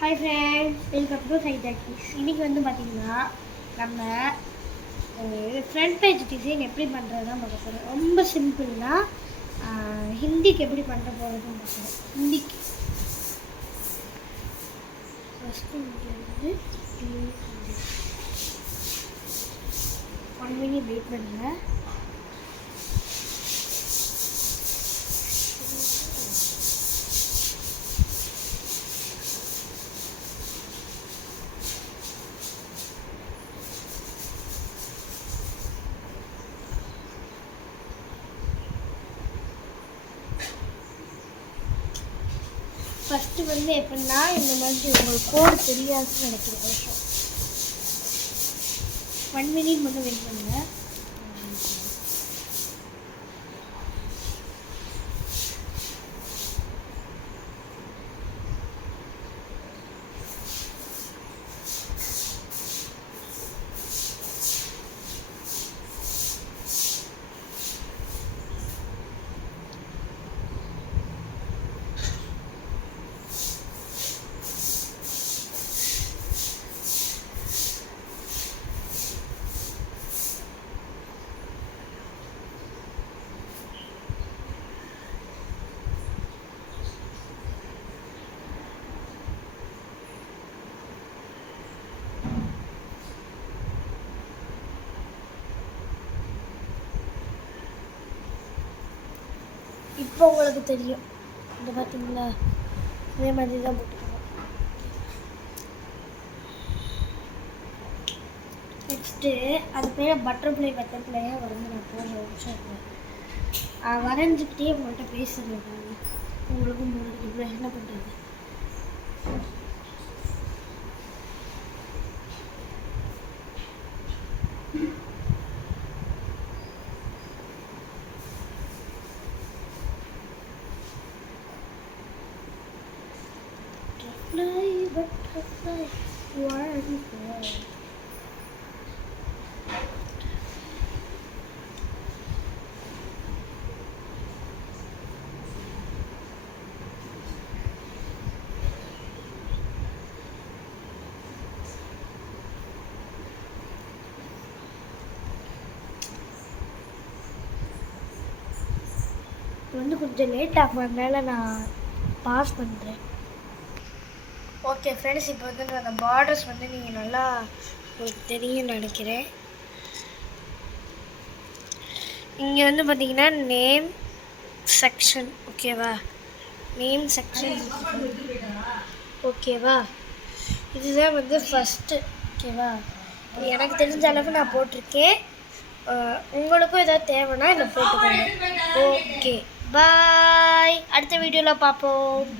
Hi friends, welcome to சைடாக்கிஸ். இன்றைக்கி வந்து பார்த்திங்கன்னா நம்ம ஃப்ரண்ட் பேஜ் டிசைன் எப்படி பண்ணுறது தான் பார்க்க போகிறோம். ரொம்ப சிம்பிள் தான். ஹிந்திக்கு எப்படி பண்ண போகிறதுன்னு பார்க்குறோம். ஹிந்திக்கு ஃபஸ்ட்டு வந்து 1 minute வெயிட் பண்ணுங்கள். ஃபஸ்ட்டு வந்து எப்படின்னா இந்த மாதிரி உங்களுக்கு கோடு தெரியாதுன்னு நினைக்கிறேன். 1 minute மட்டும் வெயிட் பண்ணுங்கள். இப்போ உங்களுக்கு தெரியும், இந்த பார்த்தீங்களா, இதே மாதிரி தான் போட்டுக்கணும். நெக்ஸ்ட்டு அது பேர் பட்டர்ஃப்ளையாக வந்து நான் போடுற நிமிஷம் வரைஞ்சிக்கிட்டே உங்கள்கிட்ட பேசுகிறேன். உங்களுக்கும் இப்போ என்ன பண்ணுறது? Butterfly, where are you going? வந்து கொஞ்சம் லேட் ஆகுறதுனால நான் பாஸ் பண்ணுறேன். ஓகே ஃப்ரெண்ட்ஸ், இப்போ வந்து அந்த பார்டர்ஸ் வந்து நீங்கள் நல்லா உங்களுக்கு தெரியும்னு நினைக்கிறேன். இங்கே வந்து பார்த்தீங்கன்னா நேம் செக்ஷன், ஓகேவா? நேம் செக்ஷன், ஓகேவா? இதுதான் வந்து ஃபஸ்ட்டு, ஓகேவா? எனக்கு தெரிஞ்ச அளவுக்கு நான் போட்டிருக்கேன். உங்களுக்கும் ஏதாவது தேவைன்னா இதை போட்டுக்கோங்க. ஓகே, பாய். அடுத்த வீடியோவில் பார்ப்போம்.